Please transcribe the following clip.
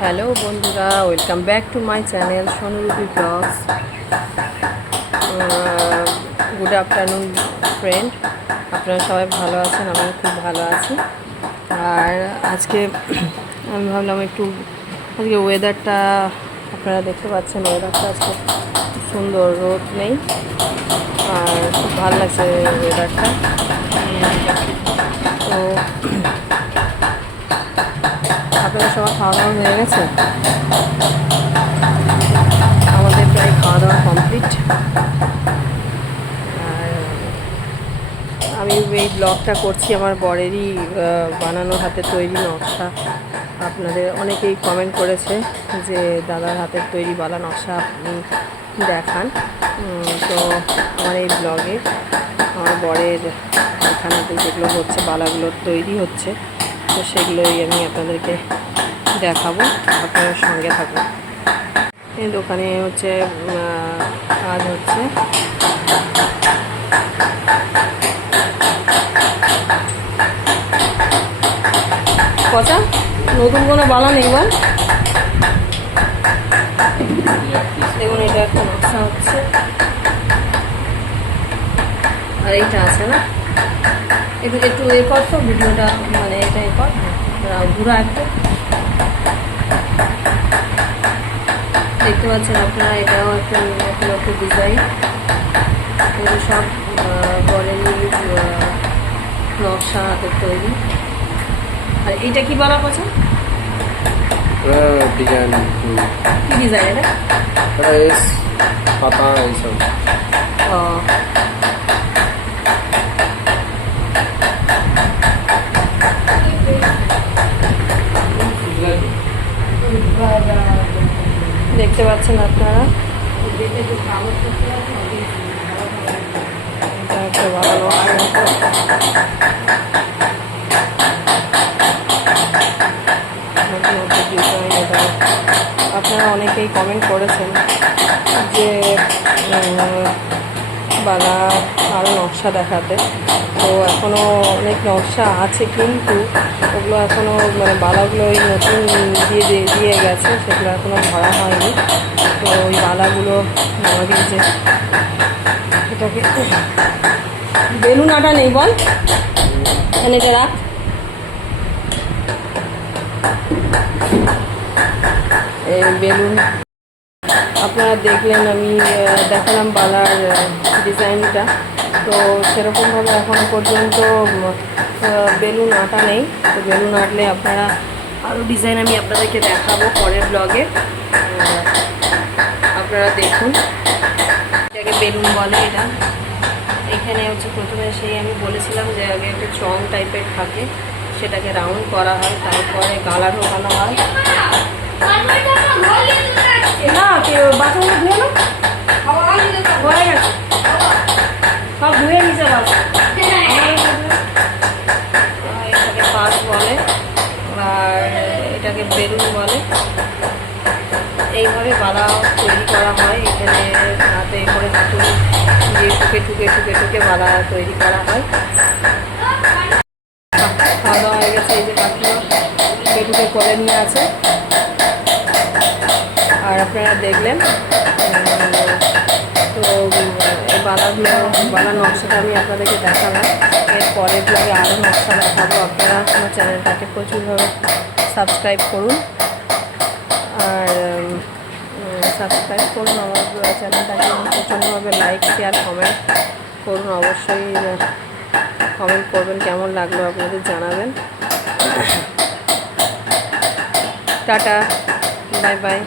Hello বন্ধুরা, welcome back to my channel Sonurupi blogs. Good afternoon friend, আপনারা সবাই ভালো আছেন? আমিও খুব ভালো আছি। আর আজকে আমি ভাবলাম আজকে ওয়েদারটা আপনারা দেখতে পাচ্ছেন, ওয়েদারটা আজকে সুন্দর, রোদ নেই আর খুব ভালো লাগছে ওয়েদারটা। তো আপনারা সবার খাওয়া দাওয়া হয়ে গেছে? আমাদের প্রায় খাওয়া দাওয়া কমপ্লিট। আর আমি এই ব্লগটা করছি আমার বরেরই বানানো হাতে তৈরি নকশা। আপনাদের অনেকেই কমেন্ট করেছে যে দাদার হাতের তৈরি বালা নকশা আপনি দেখান। তো আমার এই ব্লগে আমার বরের এখানেতে যেগুলো হচ্ছে, বালাগুলো তৈরি হচ্ছে, তো সেগুলোই আমি আপনাদেরকে দেখাবো। আপনারা সঙ্গে থাকুন। এই দোকানে হচ্ছে কাজ হচ্ছে। পচা নতুন কোনো বালা নেই বল। দেখুন, এটা একটা নকশা হচ্ছে আর এইটা আছে না, একটু একটু এ কর তো ভিডিওটা, মানে এটা এ কর ঘুরা একটু। দেখতে পাচ্ছেন আপনারা, এটাও একটা নতুন একটা ডিজাইন। এগুলো সব বরেরই নকশা হাতের তৈরি। আর এইটা কি বলা পছা? ডিজাইন কি ডিজাইন এটা? পাতা এইসব। ও, দেখতে পাচ্ছেন আপনারা, এটা একটা ভালো নকশা। আপনারা অনেকেই কমেন্ট করেছেন যে বালা আরও নকশা দেখাতে। তো এখনও অনেক নকশা আছে, কিন্তু ওগুলো এখনও মানে বালাগুলো ওই নতুন দিয়ে গেছে, সেগুলো এখনও ভরা হয়নি। তো ওই বালাগুলো আমাদের যে এটাকে বেলুন আটা নেই বল, এটা রাখ। এই বেলুন আপনারা দেখলেন, আমি দেখালাম বালার ডিজাইনটা। তো সেরকমভাবে এখনও পর্যন্ত বেলুন আটা নেই। তো বেলুন আটলে আপনারা আরও ডিজাইন আমি আপনাদেরকে দেখাবো পরের ব্লগে। আপনারা দেখুন, এটাকে বেলুন বলে। এটা এখানে হচ্ছে প্রথমে সেই আমি বলেছিলাম যে আগে একটা চং টাইপের থাকে, সেটাকে রাউন্ড করা হয়, তারপরে গালা ঢোকানো হয়। না কেউ বাসনগুলো ধুয়ে না, হয়ে গেছে সব ধুয়ে নিচে বাসন। এটাকে পাস বলে আর এটাকে বেলুন বলে। এইভাবে বালা তৈরি করা হয়। এখানে হাতে করে হাতুড়ি দিয়ে ঠুকে ঠুকে ঠুকে ঠুকে বালা তৈরি করা হয়। খাওয়া দাওয়া হয়ে গেছে, এই যে কাকিমা ঠুকে ঠুকে করে নিয়ে আছে। আর আপনারা দেখলেন, তো এই বালার নকশাটা আমি আপনাদেরকে দেখালাম। এর পরের ব্লগে আরও নকশা দেখাবো। আপনারা আমার চ্যানেলটাকে প্রচুরভাবে সাবস্ক্রাইব করুন। আর সাবস্ক্রাইব করুন আমার চ্যানেলটাকে, প্রচণ্ডভাবে লাইক শেয়ার কমেন্ট করুন। অবশ্যই কমেন্ট করবেন, কেমন লাগলো আপনাদের জানাবেন। Tata, bye bye.